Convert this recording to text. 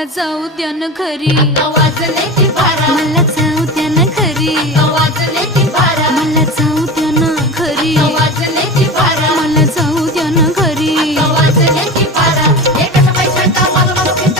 मला जाऊ द्या ना घरी, वाजले की बारा, मला जाऊ द्या ना घरी, वाजले की बारा, मला जाऊ